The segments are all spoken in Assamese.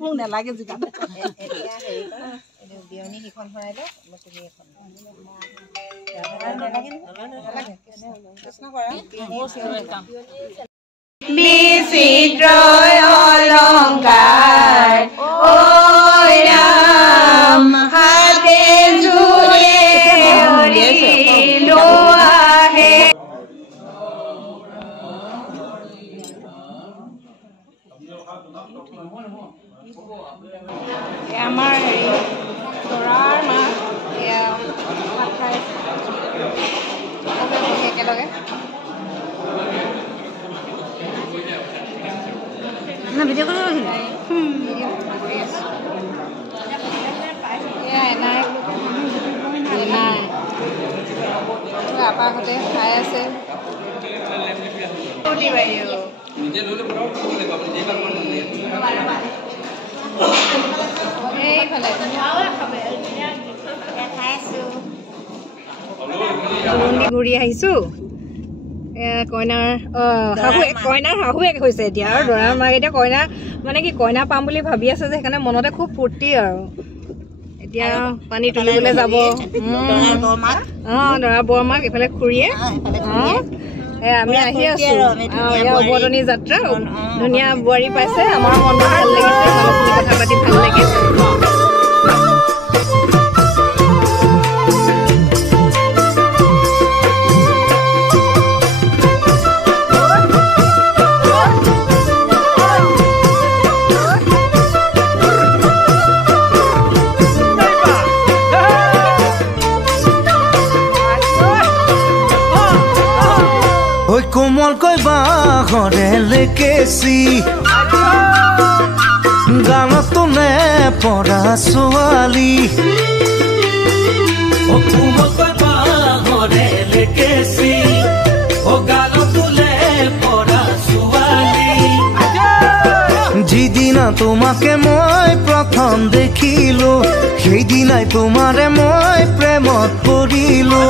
মোক নালাগে যোগান এতিয়া হেৰি কৰা বিয়নী সিখন ভৰাই লওক তুমি এখন বিচিত্ৰ অলংকাৰ ঐ ৰাম হাতে জোৰে হৰি লোৱাহে আমাৰ হেৰি ল'ৰাৰ মা এয়া ভাত খাই একেলগে ভিডিঅ' কৰি আপাহঁতে খাই আছে ঘূৰি আহিছো কইনাৰ শাহুৱেক হৈছে এতিয়া আৰু দৰাৰ মাক এতিয়া কইনা মানে কি কইনা পাম বুলি ভাবি আছে যে সেইকাৰণে মনতে খুব ফূৰ্তি আৰু এতিয়া পানী তুলিবলৈ যাব দৰা বৰমাক এইফালে খুৰীয়ে আমি আহি আছো উভতনি যাত্ৰা ধুনীয়া বোৱাৰী পাইছে আমাৰ মনটো ভাল লাগিছে মানুহখিনি কথা পাতি ভাল লাগিছে কোমলকৈ বাঁহৰে লেকেচি গানতো নে পৰা ছোৱালী কোমলকৈ বাঁহৰে লেকেচি গানতো নে পৰা ছোৱালী যিদিনা তোমাকে মই প্ৰথম দেখিলো সেইদিনাই তোমাৰে মই প্ৰেমত পৰিলো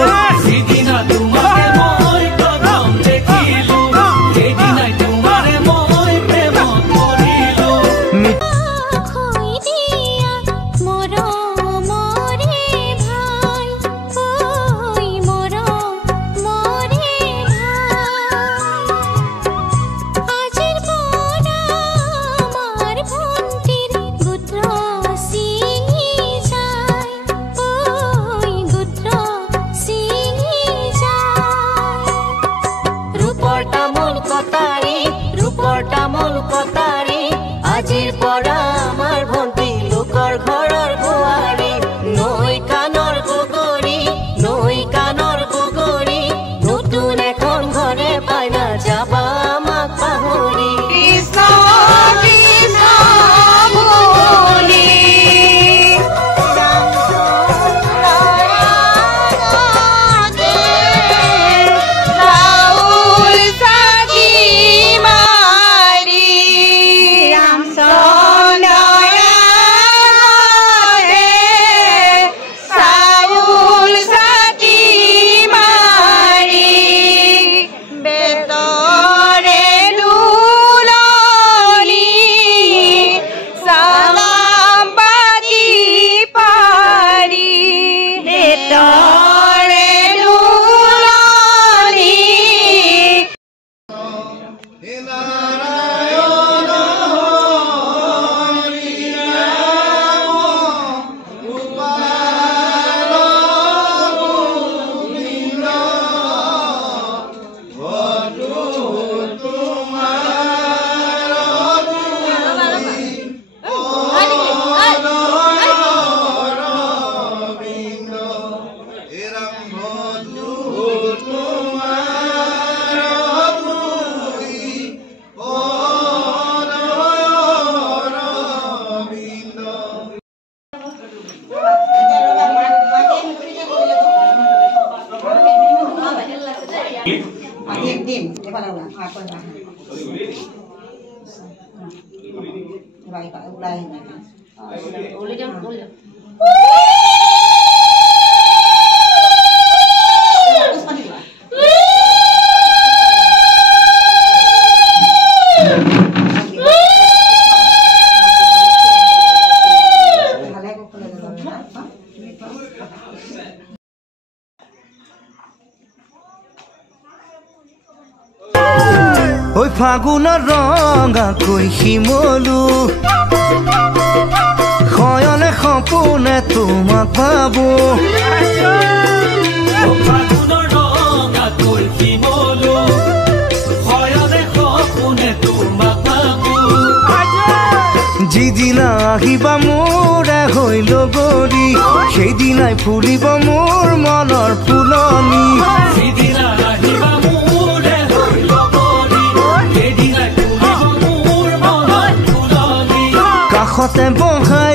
যিদিনা তোমাকে মই আজিৰ পৰা আমাৰ ভন্টি লোকৰ ঘৰৰ বোৱাৰী নৈ কাণৰ কুকুৰী নতুন এখন ঘৰে পাই না যাবা আমাক পাহৰি কৃষ্ণ কৃষ্ণ বুলি ফাগুনৰ ৰঙাকৈ শিমলু শয়নে সপোনে তোমাক ভাবো ফাগুনৰ ৰঙাকৈ শিমলু শয়নে সপোনে তোমাক ভাবো যিদিনা আহিবা মোৰে হৈ লগৰী সেইদিনাই ফুলিব মোৰ মনৰ ফুলনি যিদিনা আহিবা মোৰে হৈ লগৰী সেইদিনাই ফুলিব মোৰ মনৰ ফুলনি কাষতে বহাই